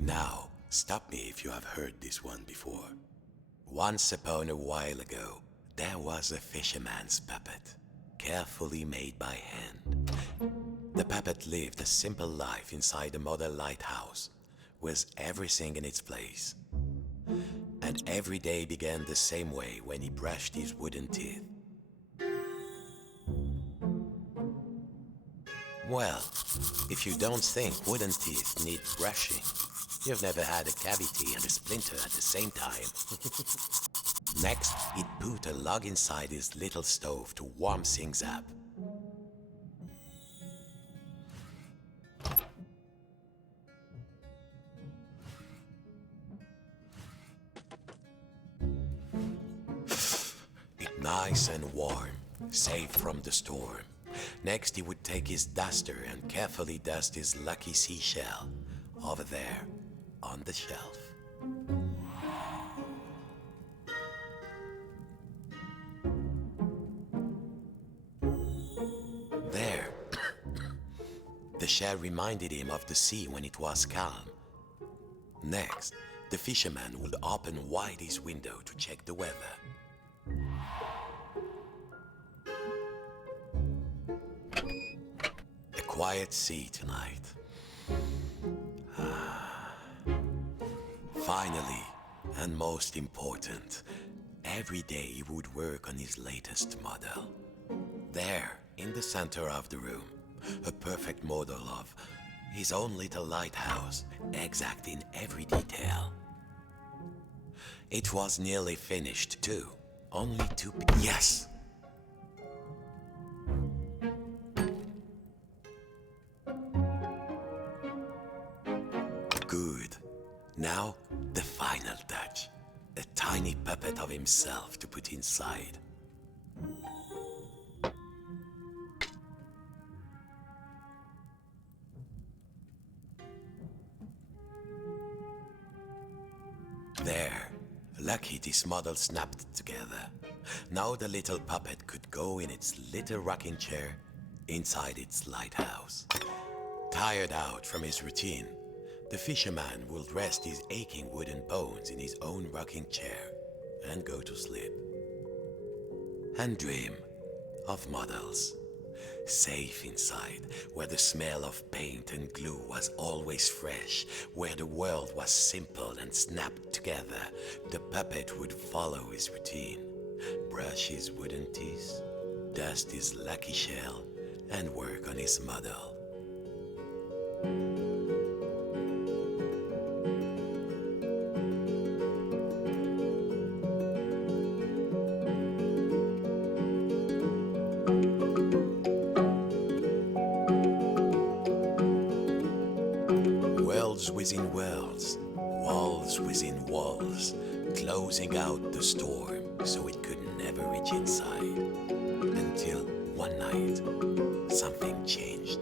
Now, stop me if you have heard this one before. Once upon a while ago, there was a fisherman's puppet, carefully made by hand. The puppet lived a simple life inside a model lighthouse, with everything in its place. And every day began the same way when he brushed his wooden teeth. Well, if you don't think wooden teeth need brushing, you've never had a cavity and a splinter at the same time. Next, he'd put a log inside his little stove to warm things up. It nice and warm, safe from the storm. Next, he would take his duster and carefully dust his lucky seashell over there on the shelf. There, the shell reminded him of the sea when it was calm. Next, the fisherman would open wide his window to check the weather. A quiet sea tonight. Finally, and most important, every day he would work on his latest model. There, in the center of the room, a perfect model of his own little lighthouse, exact in every detail. It was nearly finished too. Only two. Yes! Good. Now, the final touch. A tiny puppet of himself to put inside. There. Lucky this model snapped together. Now the little puppet could go in its little rocking chair inside its lighthouse. Tired out from his routine, the fisherman would rest his aching wooden bones in his own rocking chair and go to sleep. And dream of models. Safe inside, where the smell of paint and glue was always fresh, where the world was simple and snapped together, the puppet would follow his routine, brush his wooden teeth, dust his lucky shell, and work on his model. Worlds within worlds, walls within walls, closing out the storm so it could never reach inside. Until one night, something changed.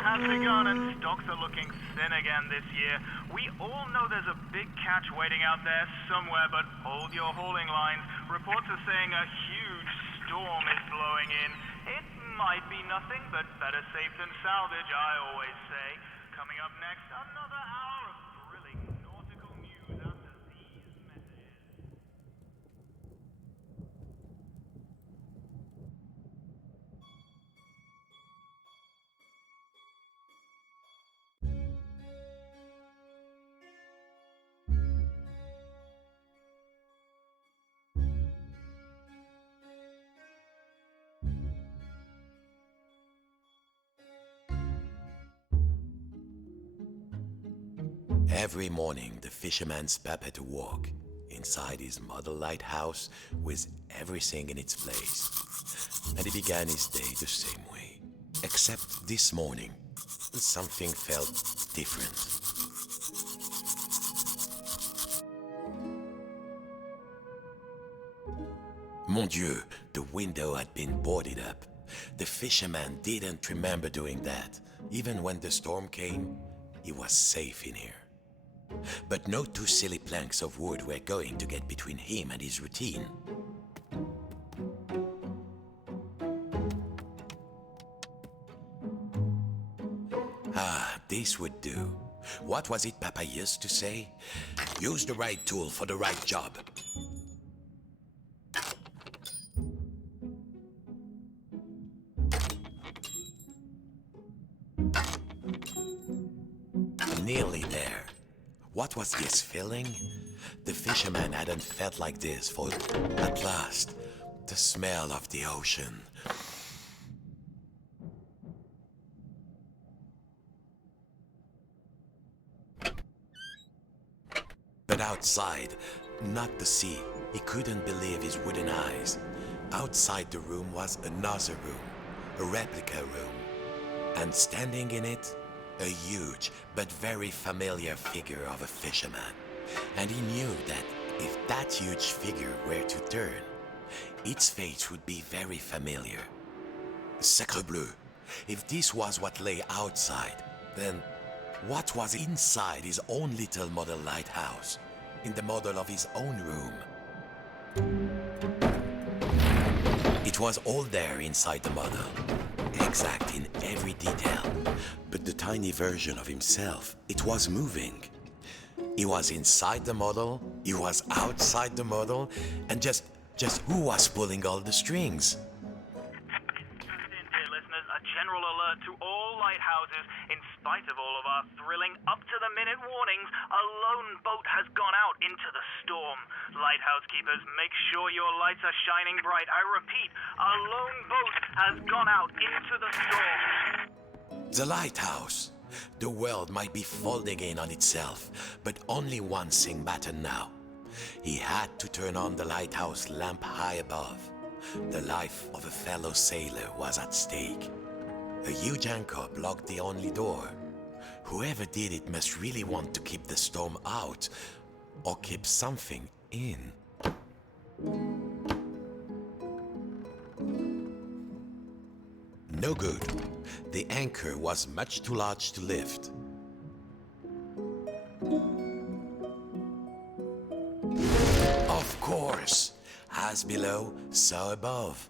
Has begun and stocks are looking thin again this year. We all know there's a big catch waiting out there somewhere, but hold your hauling lines. Reports are saying a huge storm is blowing in. It might be nothing, but better safe than salvage, I always say. Coming up next, another hour of thrilling nautical news after these messages. Every morning, the fisherman's puppet awoke inside his model lighthouse with everything in its place. And he began his day the same way. Except this morning, something felt different. Mon Dieu, the window had been boarded up. The fisherman didn't remember doing that. Even when the storm came, he was safe in here. But no two silly planks of wood were going to get between him and his routine. This would do. What was it Papa used to say? Use the right tool for the right job. Nearly there. What was this feeling? The fisherman hadn't felt like this for, at last, the smell of the ocean. But outside, not the sea, he couldn't believe his wooden eyes. Outside the room was another room, a replica room. And standing in it, a huge but very familiar figure of a fisherman. And he knew that if that huge figure were to turn, its face would be very familiar. Sacre bleu! If this was what lay outside, then what was inside his own little model lighthouse, in the model of his own room? It was all there inside the model, exact in every detail. But the tiny version of himself, it was moving. He was inside the model, he was outside the model, and just who was pulling all the strings? Dear listeners, a general alert to all lighthouses. In spite of all of our thrilling up-to-the-minute warnings, a lone boat has gone out into the storm. Lighthouse keepers, make sure your lights are shining bright. I repeat, a lone boat has gone out into the storm. The lighthouse. The world might be folding in on itself, but only one thing mattered now. He had to turn on the lighthouse lamp high above. The life of a fellow sailor was at stake. A huge anchor blocked the only door. Whoever did it must really want to keep the storm out, or keep something in. No good. The anchor was much too large to lift. Of course, as below, so above.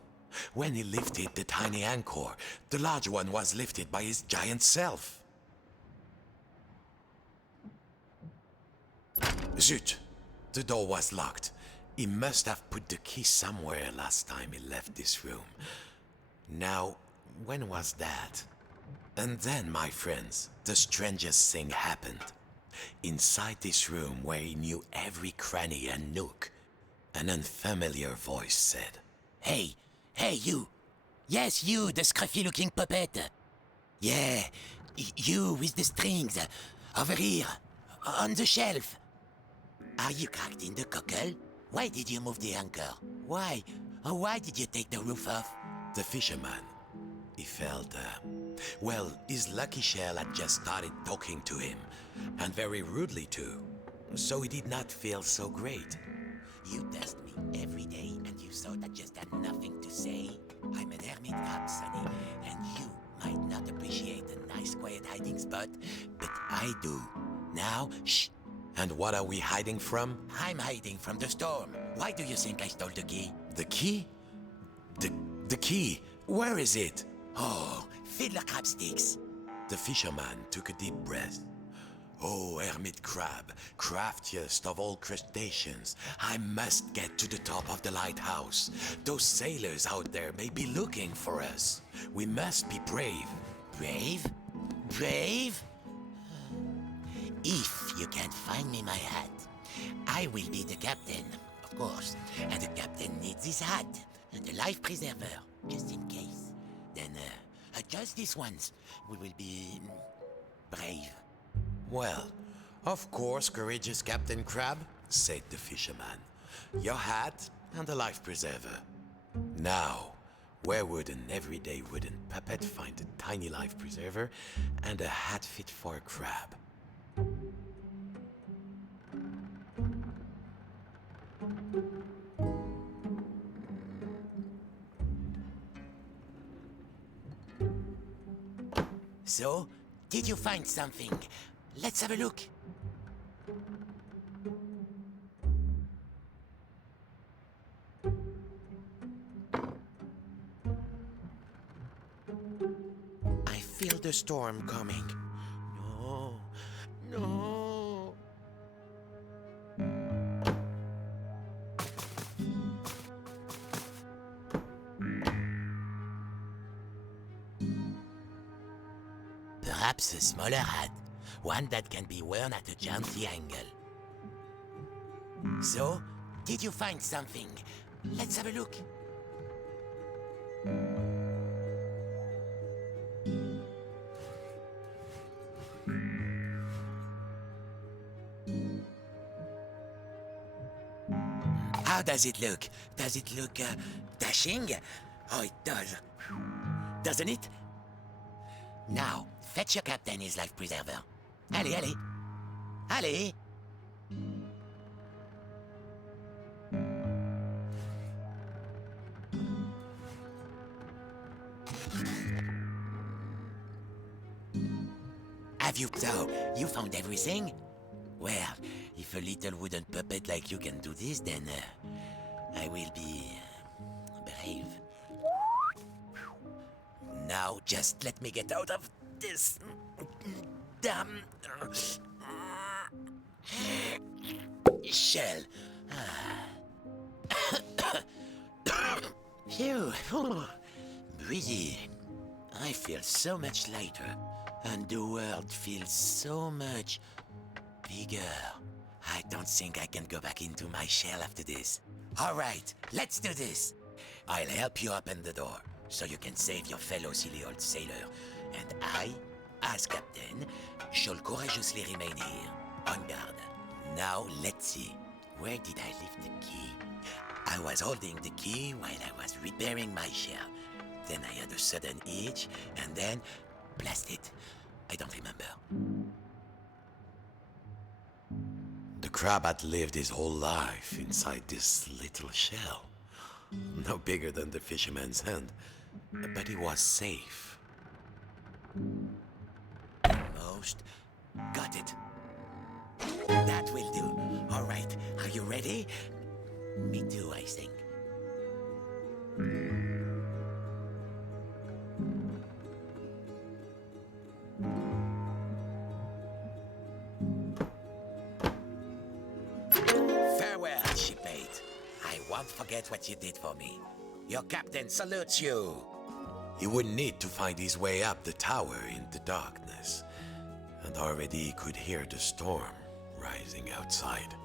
When he lifted the tiny anchor, the large one was lifted by his giant self. Zut! The door was locked. He must have put the key somewhere last time he left this room. Now, when was that? And then, my friends, the strangest thing happened. Inside this room where he knew every cranny and nook, an unfamiliar voice said, Hey, you. Yes, you, the scruffy-looking puppet. Yeah, you with the strings. Over here, on the shelf. Are you cracked in the cockle? Why did you move the anchor? Why? Oh, why did you take the roof off? The fisherman. He felt, his lucky shell had just started talking to him, and very rudely too, so he did not feel so great. You test me every day, and you thought I just had nothing to say? I'm an hermit crab, Sonny, and you might not appreciate a nice quiet hiding spot, but I do. Now, shh. And what are we hiding from? I'm hiding from the storm. Why do you think I stole the key? The key? The key? Where is it? Oh, fiddler crab sticks. The fisherman took a deep breath. Oh, hermit crab, craftiest of all crustaceans, I must get to the top of the lighthouse. Those sailors out there may be looking for us. We must be brave. Brave? Brave? If you can't find me my hat, I will be the captain, of course. And the captain needs his hat and a life preserver, just in case. Then, just this once, we will be brave. Well, of course, courageous Captain Crab, said the fisherman. Your hat and a life preserver. Now, where would an everyday wooden puppet find a tiny life preserver and a hat fit for a crab? So, did you find something? Let's have a look. I feel the storm coming. No, no. Perhaps a smaller hat, one that can be worn at a jaunty angle. So, did you find something? Let's have a look. How does it look? Does it look dashing? Oh, it does. Doesn't it? Now, fetch your captain his life preserver. Allez, allez. Allez. Have you... So, you found everything? Well, if a little wooden puppet like you can do this, then I will be brave. Now, just let me get out of this damn shell. Phew. Breathe. I feel so much lighter, and the world feels so much bigger. I don't think I can go back into my shell after this. All right, let's do this. I'll help you open the door, so you can save your fellow silly old sailor. And I, as captain, shall courageously remain here, on guard. Now, let's see. Where did I leave the key? I was holding the key while I was repairing my shell. Then I had a sudden itch, and then... blast it. I don't remember. The crab had lived his whole life inside this little shell. No bigger than the fisherman's hand, but he was safe. Almost. Got it. That will do. All right, are you ready? Me too, I think. Farewell, shipmate. I won't forget what you did for me. Your captain salutes you. He would need to find his way up the tower in the darkness, and already he could hear the storm rising outside.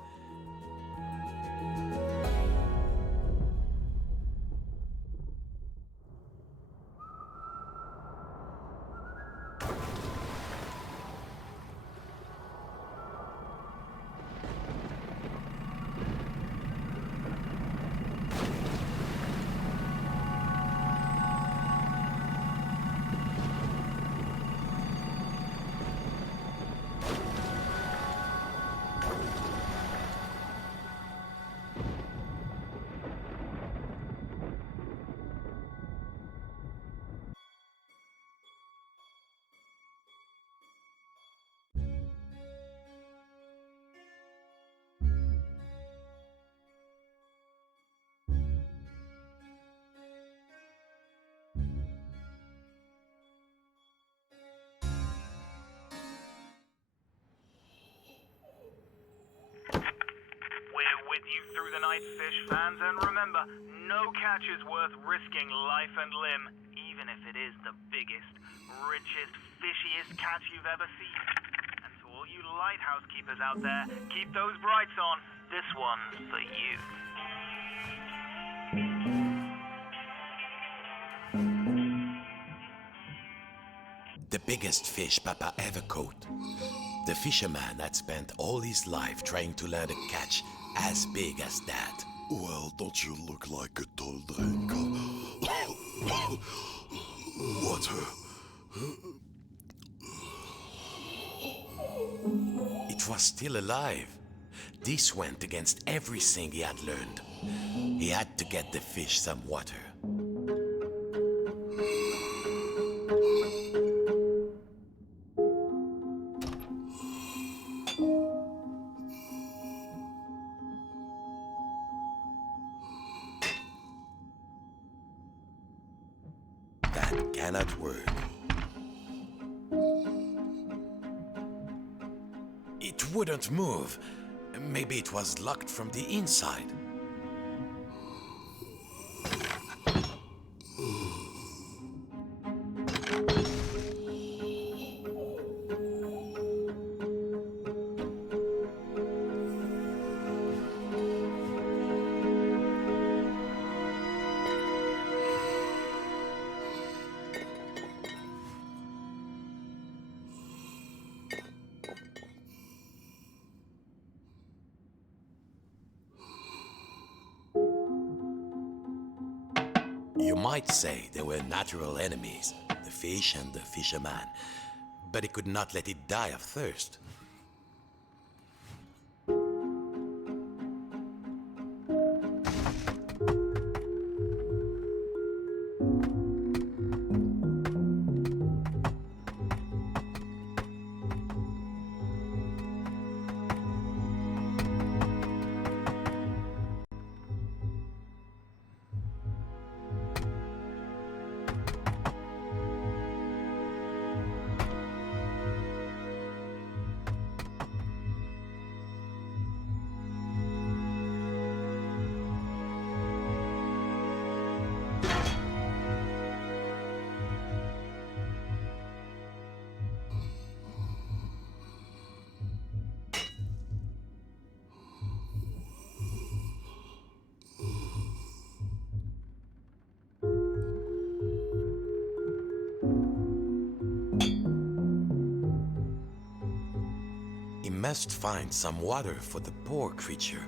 You through the night, fish fans, and remember, no catch is worth risking life and limb, even if it is the biggest, richest, fishiest catch you've ever seen. And to all you lighthouse keepers out there, keep those brights on. This one's for you. The biggest fish Papa ever caught. The fisherman had spent all his life trying to learn a catch as big as that. Well, don't you look like a tall drink? Water. It was still alive. This went against everything he had learned. He had to get the fish some water. cannot work. It wouldn't move. Maybe it was locked from the inside. You might say they were natural enemies, the fish and the fisherman, but he could not let it die of thirst. He must find some water for the poor creature.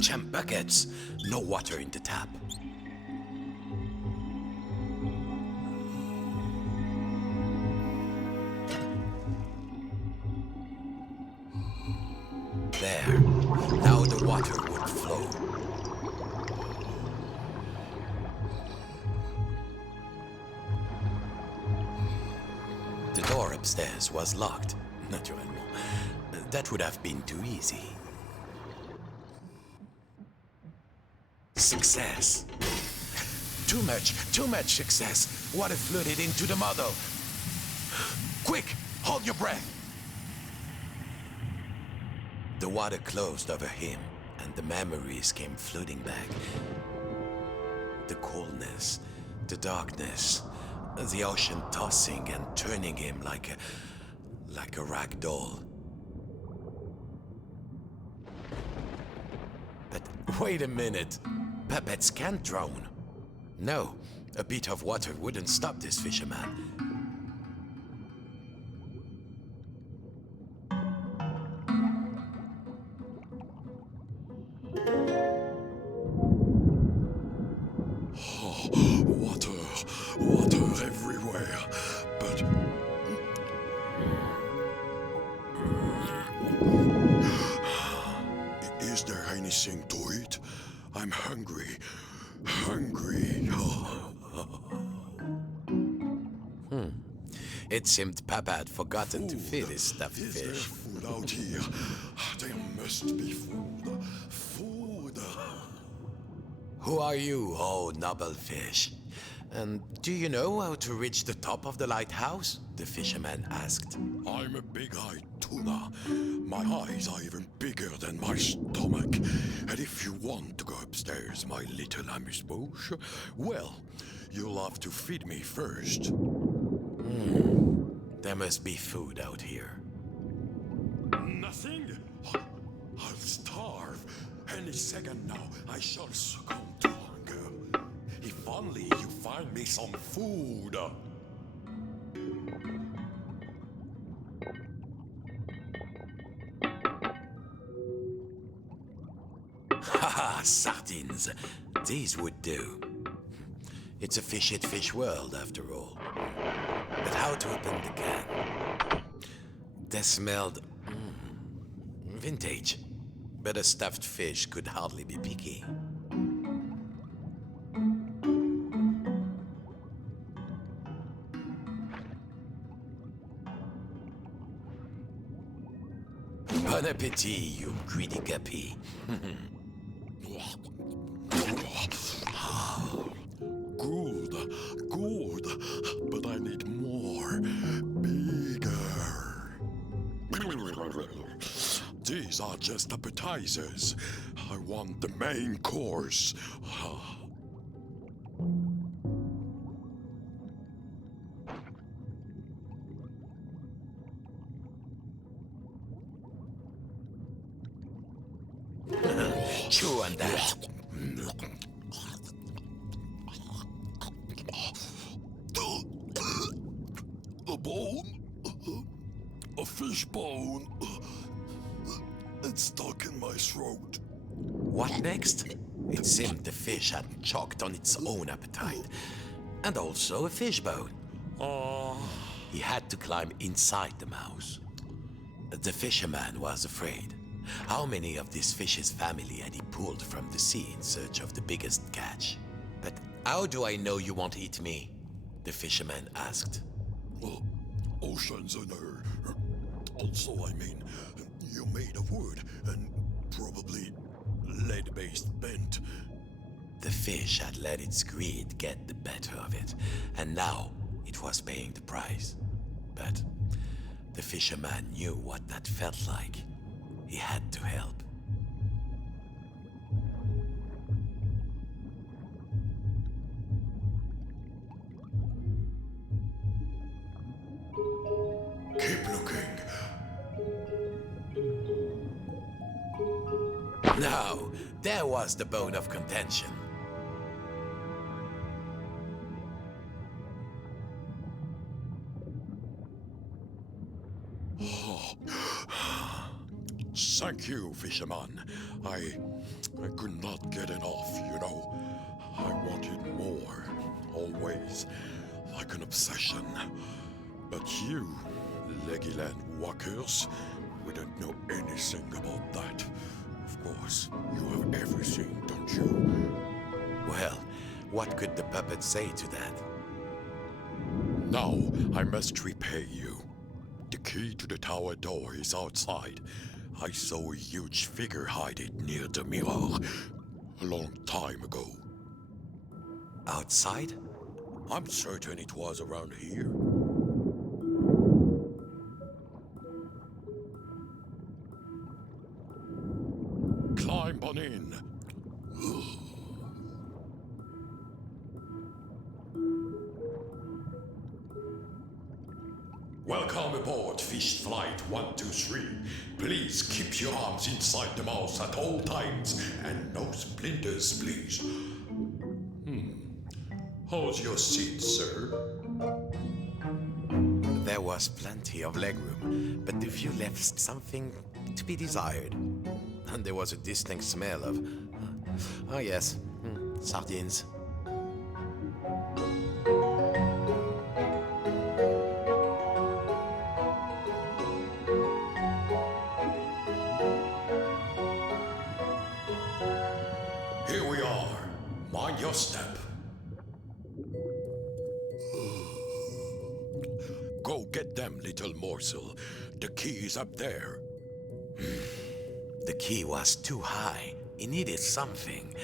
Jam buckets, no water in the tap. There, now the water would flow. The door upstairs was locked, naturellement. That would have been too easy. Success. Too much success. Water flooded into the model. Quick, hold your breath. The water closed over him, and the memories came flooding back. The coldness, the darkness, the ocean tossing and turning him like a rag doll. But wait a minute. Puppets can't drown. No, a bit of water wouldn't stop this fisherman. Water everywhere, but... Is there anything to eat? I'm hungry. It seemed Papa had forgotten to feed his stuffed Is there fish. food out here? There must be food. Food. Who are you, oh noble fish? And do you know how to reach the top of the lighthouse? The fisherman asked. I'm a big-eyed tuna. My eyes are even bigger than my stomach. And if you want to go upstairs, my little amuse-bouche, well, you'll have to feed me first. There must be food out here. Nothing? I'll starve. Any second now, I shall succumb to hunger. If only you find me some food. Haha, sardines. These would do. It's a fish-eat-fish world, after all. But how to open the can? They smelled vintage. But a stuffed fish could hardly be picky. Bon appétit, you greedy guppy. Good, good, but I need more. Bigger. These are just appetizers. I want the main course. Chew on that. A bone? A fish bone? It's stuck in my throat. What next? It seemed the fish had choked on its own appetite. And also a fish bone. He had to climb inside the mouse. The fisherman was afraid. How many of this fish's family had he pulled from the sea in search of the biggest catch? But how do I know you won't eat me? The fisherman asked. Well, oceans and also, I mean, you're made of wood and probably lead-based bent. The fish had let its greed get the better of it, and now it was paying the price. But the fisherman knew what that felt like. He had to help. Keep looking. Now, there was the bone of contention. Thank you, fisherman. I could not get enough, you know. I wanted more, always, like an obsession. But you, Legoland walkers, we don't know anything about that. Of course, you have everything, don't you? Well, what could the puppet say to that? Now, I must repay you. The key to the tower door is outside. I saw a huge figure hide it near the mirror a long time ago. Outside? I'm certain it was around here. Climb on in. Welcome aboard Fish Flight 123. Please keep your arms inside the mouth at all times and no splinters, please. How's your seat, sir? There was plenty of legroom, but the view left something to be desired. And there was a distinct smell of... oh yes, sardines. Here we are. Mind your step. Go them, little morsel. The key is up there. The key was too high. He needed something.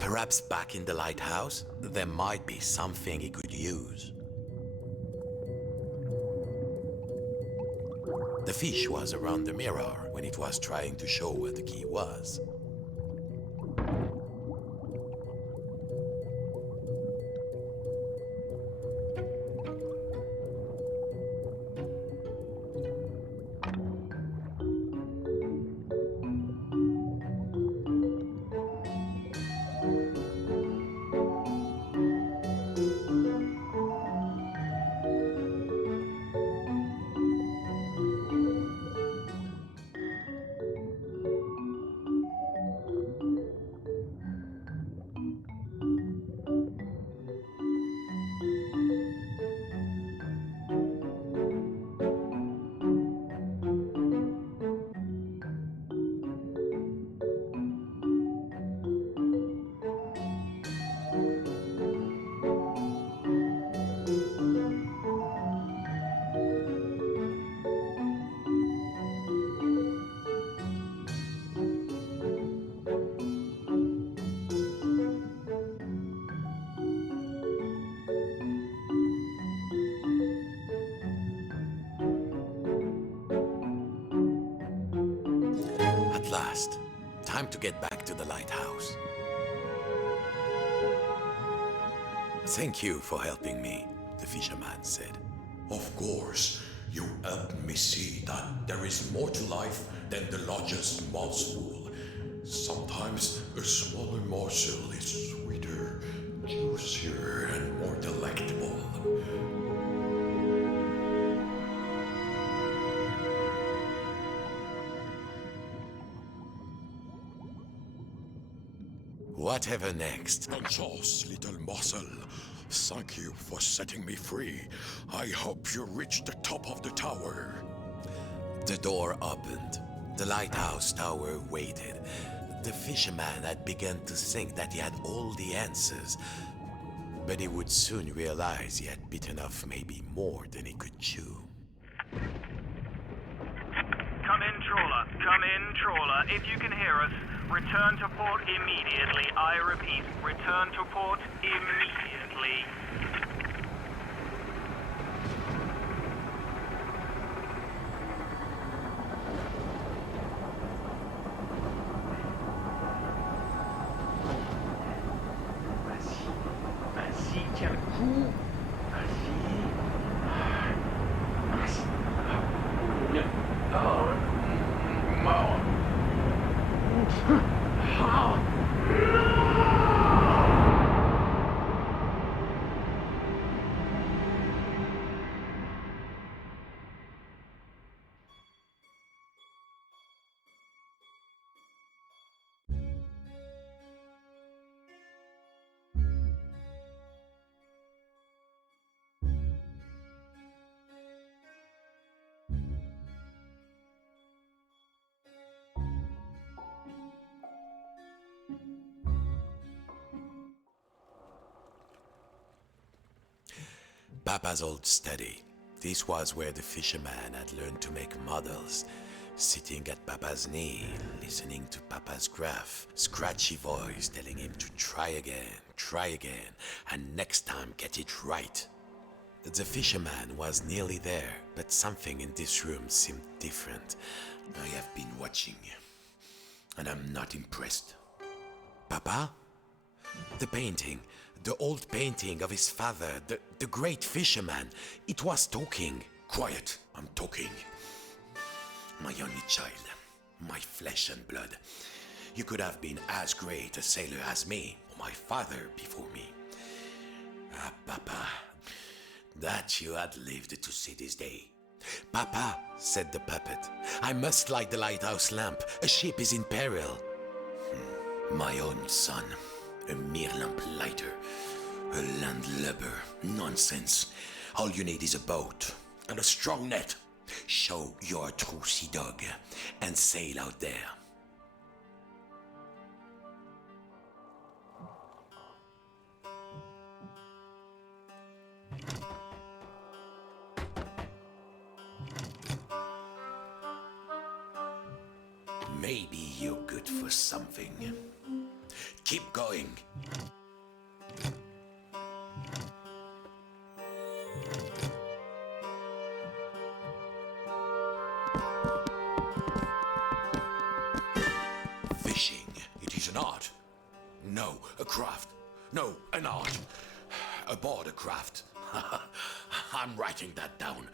Perhaps back in the lighthouse, there might be something he could use. The fish was around the mirror when it was trying to show where the key was. At last, time to get back to the lighthouse. Thank you for helping me, the fisherman said. Of course, you helped me see that there is more to life than the largest mouthful. Sometimes a smaller morsel is sweeter, juicier, and more delectable. Whatever next. Bonchance, little morsel. Thank you for setting me free. I hope you reach the top of the tower. The door opened. The lighthouse tower waited. The fisherman had begun to think that he had all the answers, but he would soon realize he had bitten off maybe more than he could chew. Come in, trawler. Come in, trawler. If you can hear us, return to port immediately. I repeat, return to port immediately. Ainsi, tiens le coup. Ainsi. Ainsi. Papa's old study. This was where the fisherman had learned to make models. Sitting at Papa's knee, listening to Papa's gruff, scratchy voice telling him to try again, and next time get it right. The fisherman was nearly there, but something in this room seemed different. I have been watching, and I'm not impressed. Papa? The painting, the old painting of his father, the great fisherman, it was talking. Quiet, I'm talking. My only child, my flesh and blood. You could have been as great a sailor as me, or my father before me. Ah, Papa, that you had lived to see this day. Papa, said the puppet, I must light the lighthouse lamp. A ship is in peril. My own son, a mere lamp lighter, a landlubber. Nonsense. All you need is a boat and a strong net. Show you're a true sea dog and sail out there. Maybe you're good for something. Keep going. Fishing, it is an art. No, a craft. No, an art. A border craft. I'm writing that down.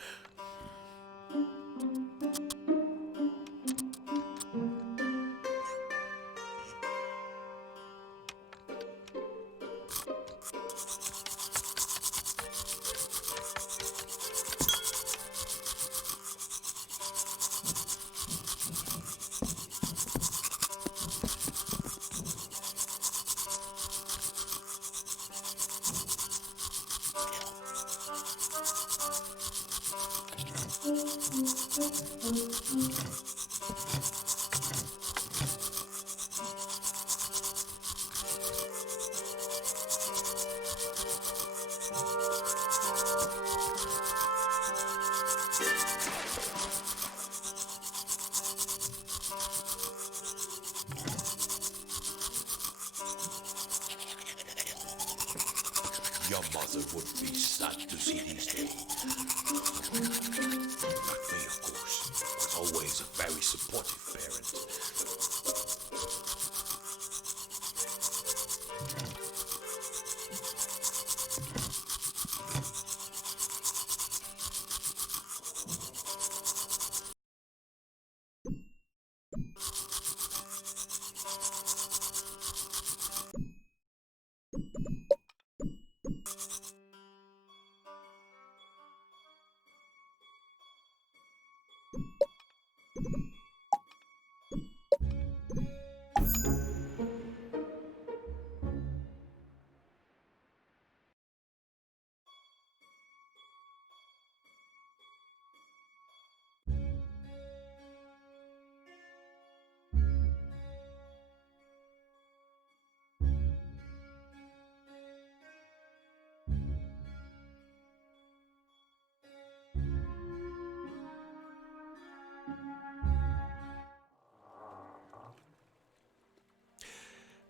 Your mother would be sad to see these days. Not me, of course. Was always a very supportive parent.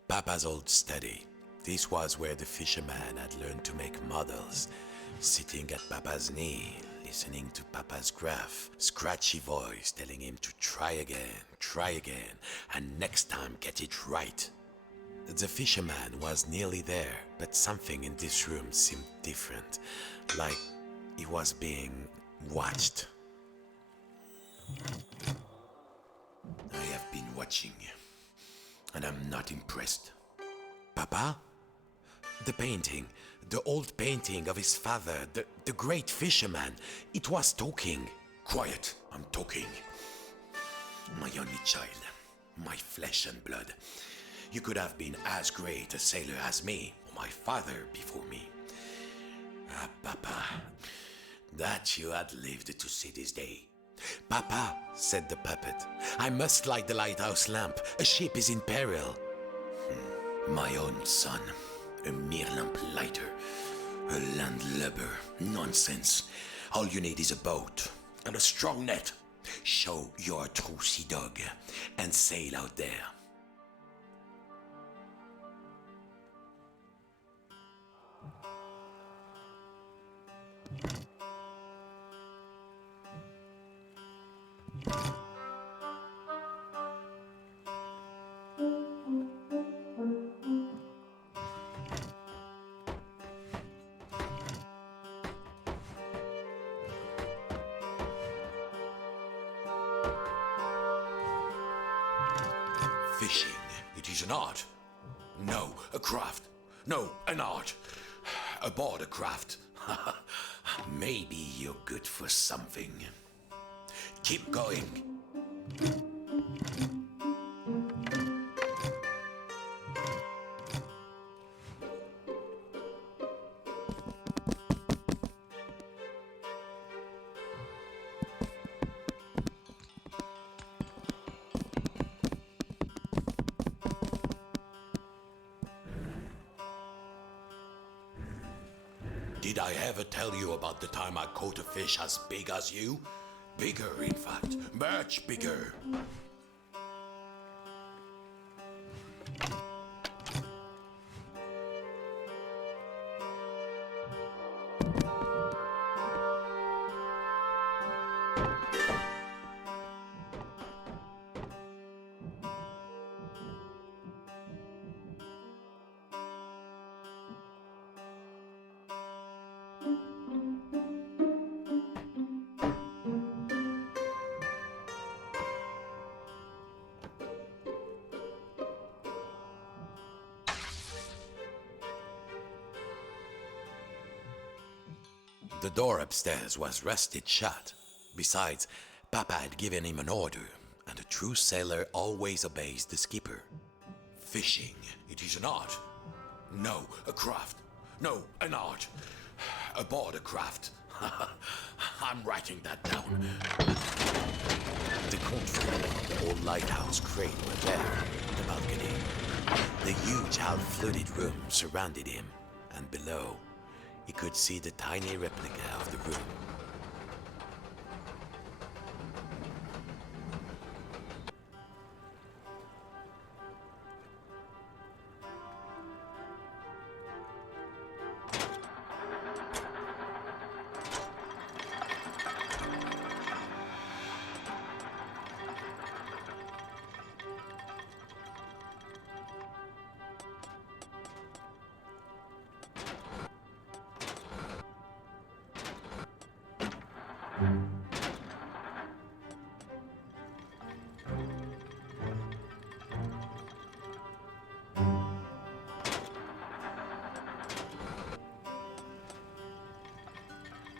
Papa's old study. This was where the fisherman had learned to make models. Sitting at Papa's knee, listening to Papa's gruff, scratchy voice telling him to try again, and next time get it right. The fisherman was nearly there, but something in this room seemed different, like he was being watched. I have been watching, and I'm not impressed. Papa? The painting, the old painting of his father, the great fisherman, it was talking. Quiet, I'm talking. My only child, my flesh and blood. You could have been as great a sailor as me, or my father before me. Ah, Papa, that you had lived to see this day. Papa, said the puppet, I must light the lighthouse lamp. A ship is in peril. My own son, a mere lamp lighter, a landlubber. Nonsense. All you need is a boat and a strong net. Show you're a true sea dog and sail out there. Fishing, it is an art. No, a craft. No, an art. A border craft. Maybe you're good for something. Keep going. Did I ever tell you about the time I caught a fish as big as you? Bigger, in fact. Much bigger. The door upstairs was rusted shut. Besides, Papa had given him an order, and a true sailor always obeys the skipper. Fishing, it is an art. No, a craft. No, an art. Aboard a craft. I'm writing that down. The control of the old lighthouse crane were there, the balcony. The huge half-flooded room surrounded him, and below, he could see the tiny replica of the room.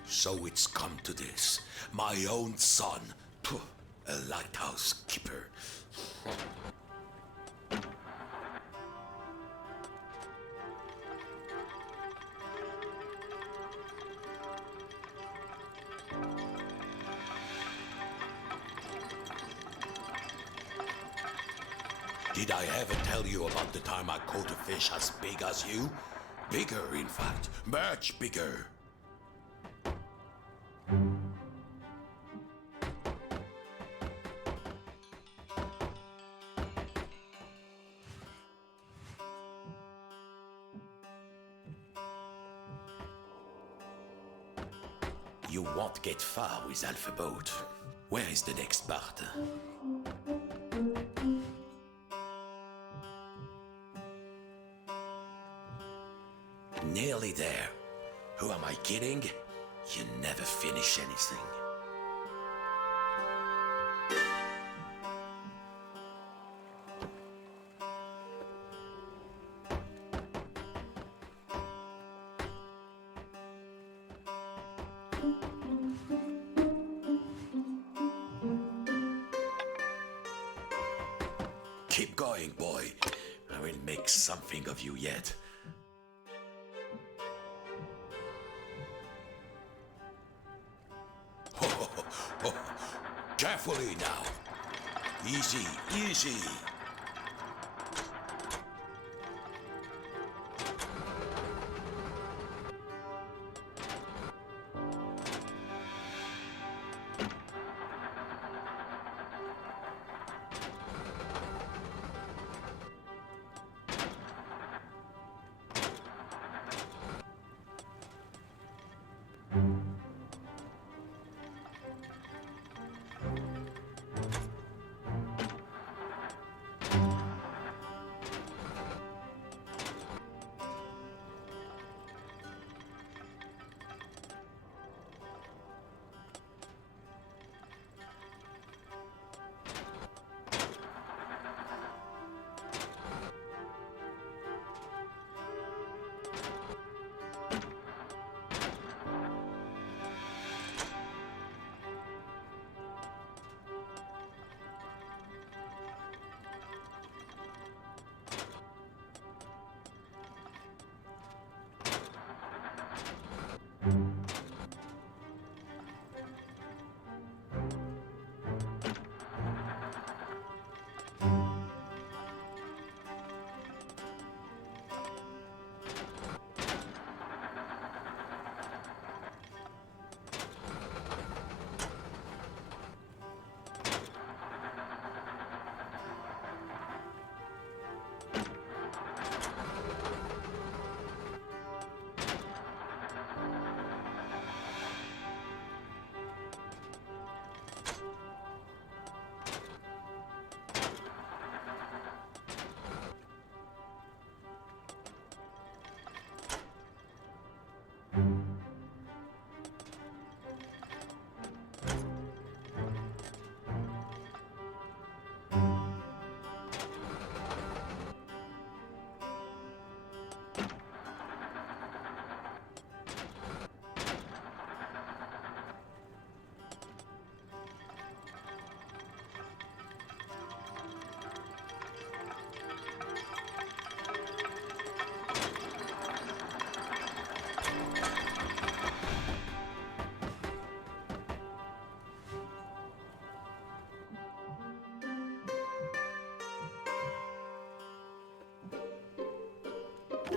So it's come to this. My own son. Phew, a lighthouse keeper. Did I ever tell you about the time I caught a fish as big as you? Bigger, in fact. Much bigger. You won't get far with Alpha Boat. Where is the next part? Nearly there. Who am I kidding? You never finish anything. Keep going, boy. I will make something of you yet. Carefully now. Easy, easy.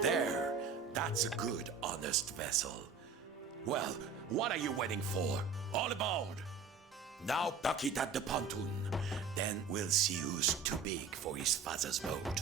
There, that's a good, honest vessel. Well, what are you waiting for? All aboard! Now buck it at the pontoon. Then we'll see who's too big for his father's boat.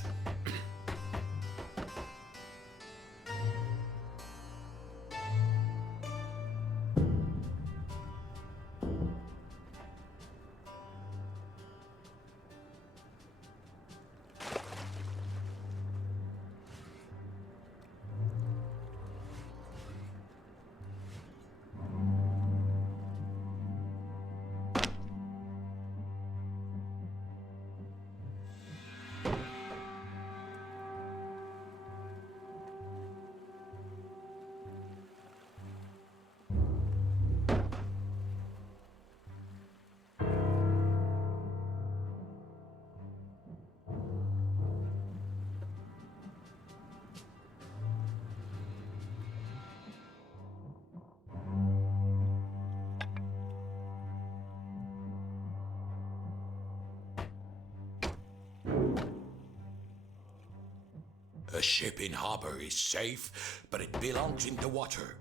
A ship in harbor is safe, but it belongs in the water.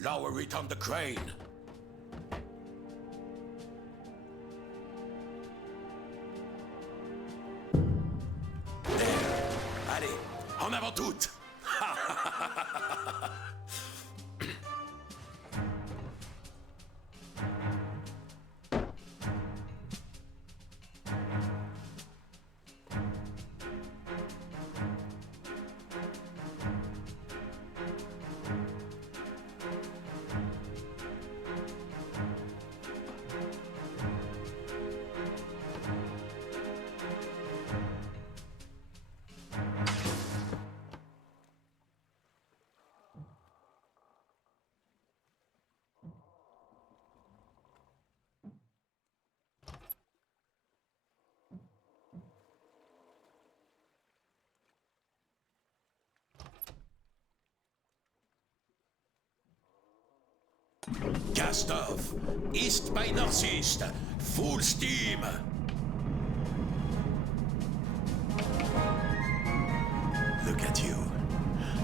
Lower it on the crane. There. Allez, en avant toute. Cast off. East by northeast. Full steam. Look at you.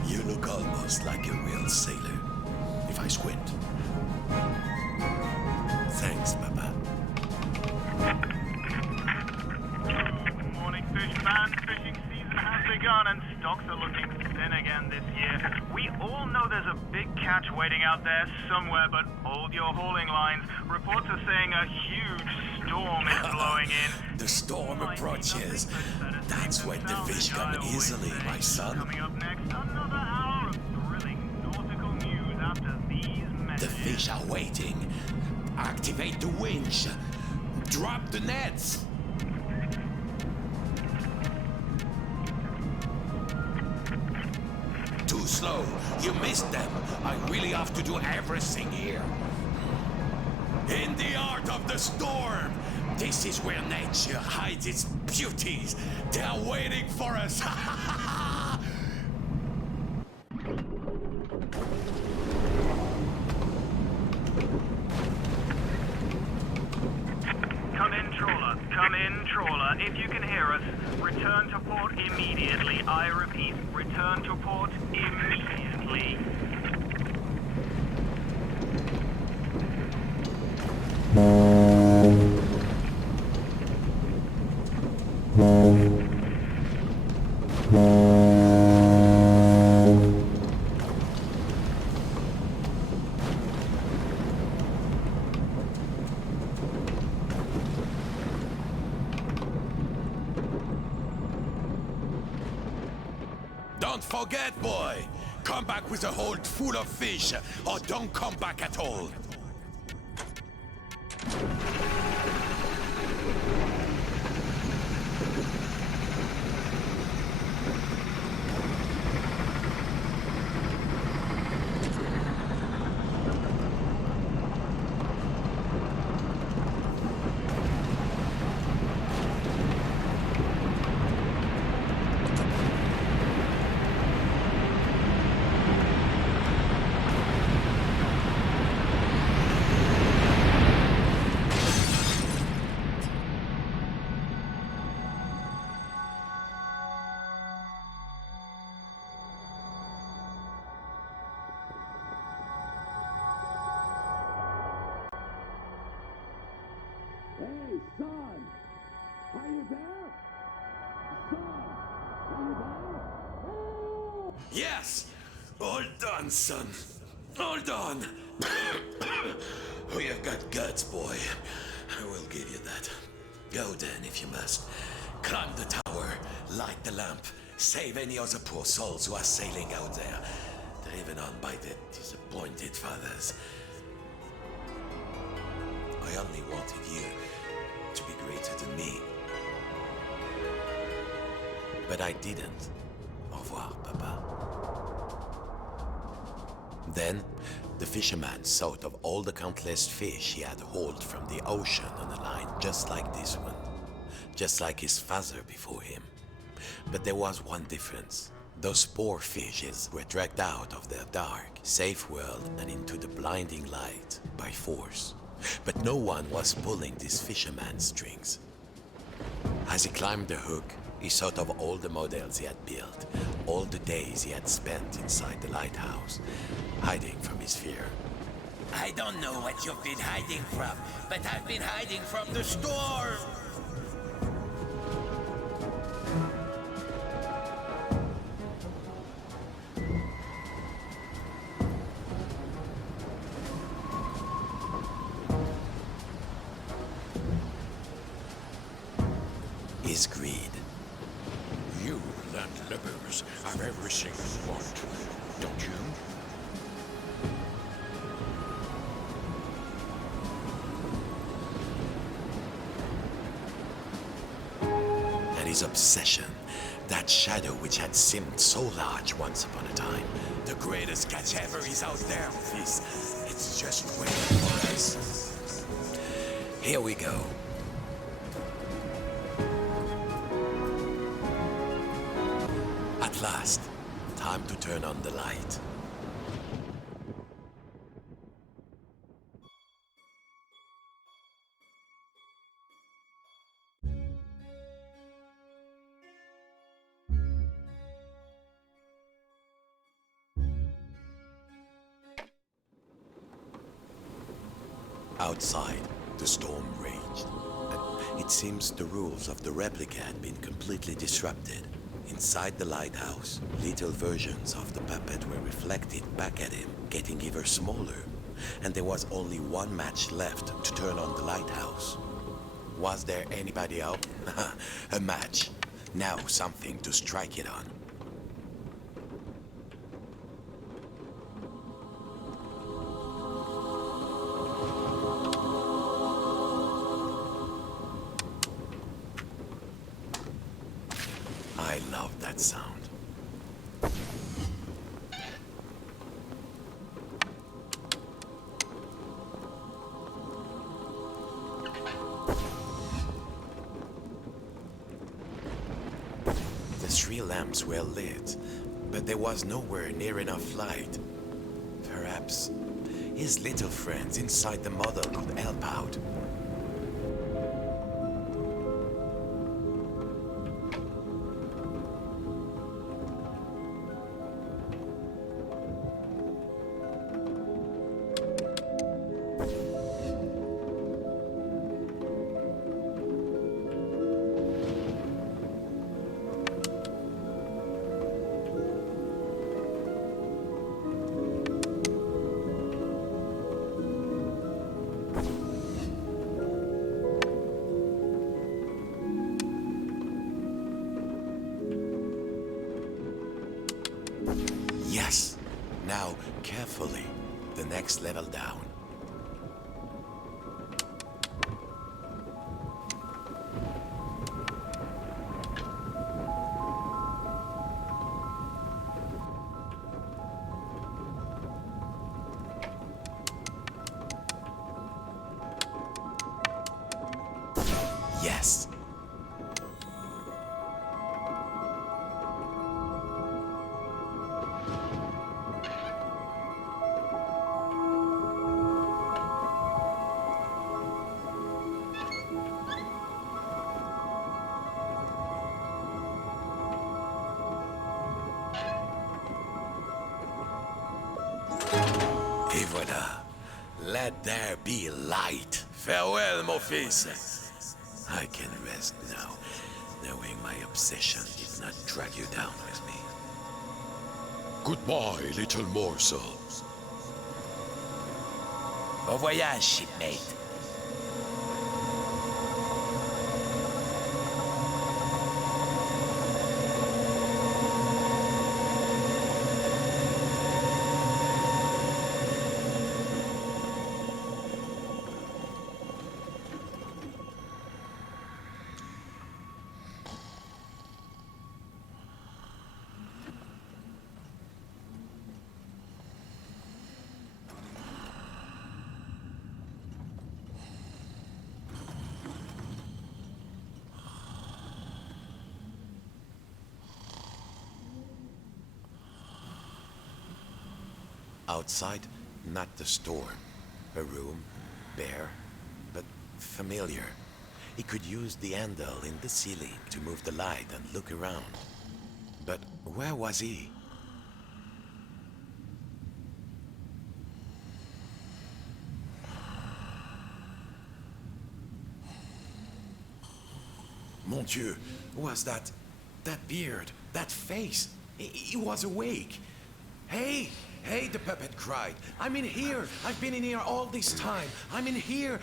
You look almost like a real sailor. If I squint. Thanks, Papa. Good morning, Fisherman. Fishing season has begun and stocks are looking thin again this year. We all know there's a big catch waiting out there somewhere, but hold your hauling lines. Reports are saying a huge storm is blowing in. The storm approaches. That's when the fish come easily, my son. Coming up next, another hour of thrilling nautical news after these messages. The fish are waiting. Activate the winch. Drop the nets. Too slow. You missed them. I really have to do everything here. In the art of the storm. This is where nature hides its beauties. They are waiting for us. Come in, trawler. Come in, trawler. If you can hear us, return to port immediately. I repeat, return to port immediately. Don't forget, boy. Come back with a hold full of fish, or don't come back at all. son! Are you there? Son! Are you there? Help! Yes! All done, son. All done. Oh, you've got guts, boy. I will give you that. Go then, if you must. Climb the tower, light the lamp, save any other poor souls who are sailing out there, driven on by their disappointed fathers. I only wanted you to be greater than me. But I didn't. Au revoir, Papa. Then, the fisherman thought of all the countless fish he had hauled from the ocean on a line just like this one. Just like his father before him. But there was one difference. Those poor fishes were dragged out of their dark, safe world and into the blinding light by force. But no one was pulling this fisherman's strings. As he climbed the hook, he thought of all the models he had built, all the days he had spent inside the lighthouse, hiding from his fear. I don't know what you've been hiding from, but I've been hiding from the storm! His greed. You landlubbers have everything you want, don't you? And his obsession, that shadow which had seemed so large once upon a time. The greatest catch ever is out there, Fils. It's just waiting for us. Here we go. At last, time to turn on the light. Outside, the storm raged. And it seems the rules of the replica had been completely disrupted. Inside the lighthouse, little versions of the puppet were reflected back at him, getting ever smaller. And there was only one match left to turn on the lighthouse. Was there anybody out? A match. Now something to strike it on. I love that sound. The 3 lamps were lit, but there was nowhere near enough light. Perhaps his little friends inside the model could help out. Yes. Now, carefully, the next level down. Yes. Et voilà. Let there be light. Farewell, mon fils. I can rest now, knowing my obsession did not drag you down with me. Goodbye, little morsel. Bon voyage, shipmate. Outside, not the storm. A room, bare, but familiar. He could use the handle in the ceiling to move the light and look around. But where was he? Mon Dieu, was that beard, that face? He was awake. Hey, hey, the puppet cried. I'm in here. I've been in here all this time. I'm in here.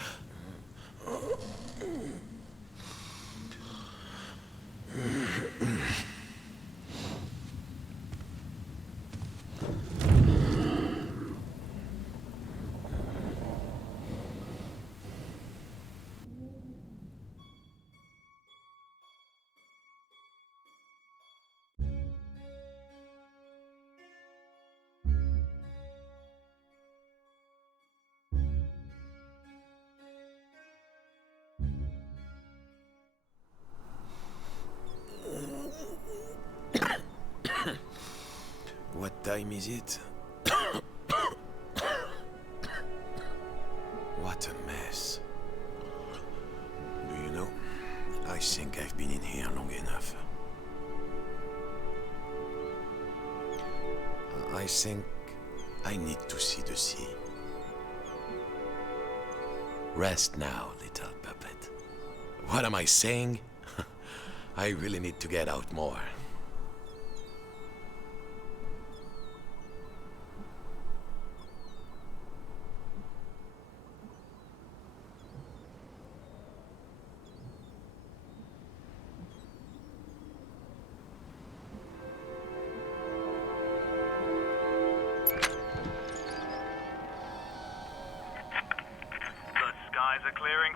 What time is it? What a mess. Do you know, I think I've been in here long enough. I think I need to see the sea. Rest now, little puppet. What am I saying? I really need to get out more.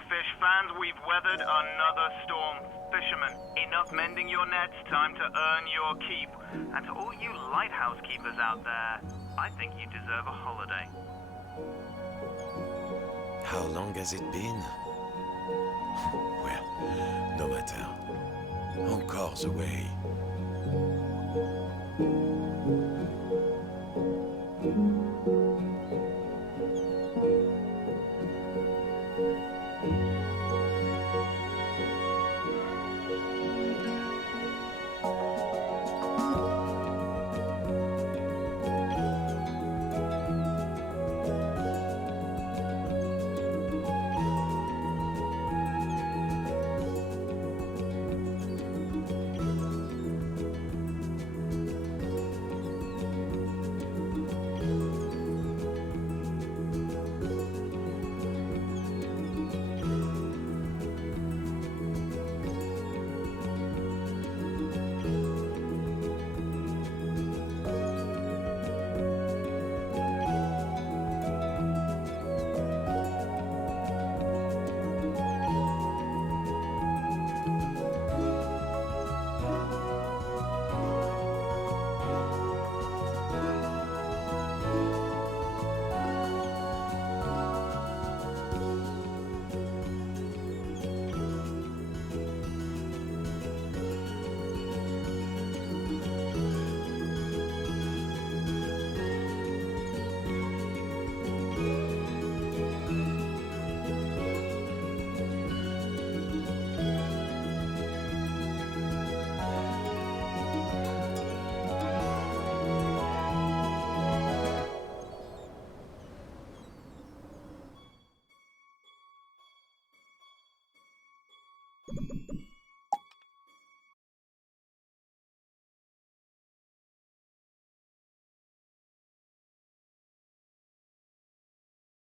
Fish fans, we've weathered another storm. Fisherman, enough mending your nets, time to earn your keep. And to all you lighthouse keepers out there, I think you deserve a holiday. How long has it been? Well, no matter. Encore's away.